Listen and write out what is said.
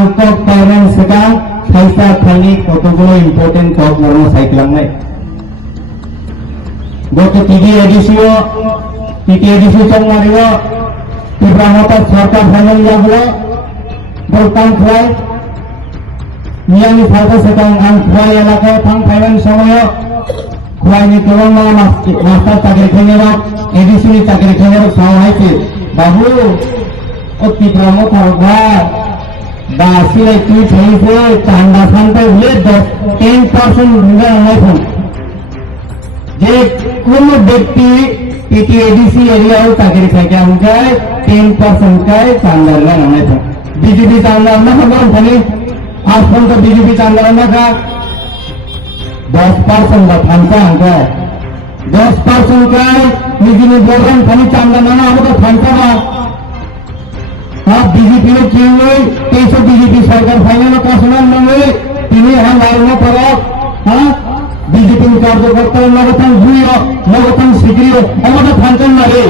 angkok payment sekarang kaisa khani কতগুলো important cock মরনো সাইক্লাম নাই গত টিডি এডিসিও চংমারিব তীব্রমতা সরকার ফাইনাল যাবো বলতাম খাই মিয়ানি ফাইতে সেখান আং খাই এলাকায় থাং ফাইনাল সময় খাইনি কেবল মাস্টার চাকরি খাইনেব এডিসি চাকরি খাইনেব সাহায্য বাবু ও তীব্রমতা বাসিলে কি চাইছে চান্দা সান্তা হলে 10% ভুলে আনাইছেন যে কোন ব্যক্তি পিটিএডিসি এরিয়াও চাকরি থাকে আমাকে 10% কায় চান্দা আনাইছেন বিজেপি চান্দা না হবেন খালি আজ পর্যন্ত বিজেপি চান্দা না কা 10% বা ফান্সা আনকে 10% কায় নিজে বলবেন খালি চান্দা না আমাকে ফান্সা না बीजेपी ने की हुई कैसे बीजेपी सरकार फाइनल का सुनान मांगे তিনি হ্যাঁ লাইনে পড়া হ্যাঁ বিজেপি কার্যকর্তা নগতন ভুইও নগতন সিক্রিও আমাদের ফাংশন না রে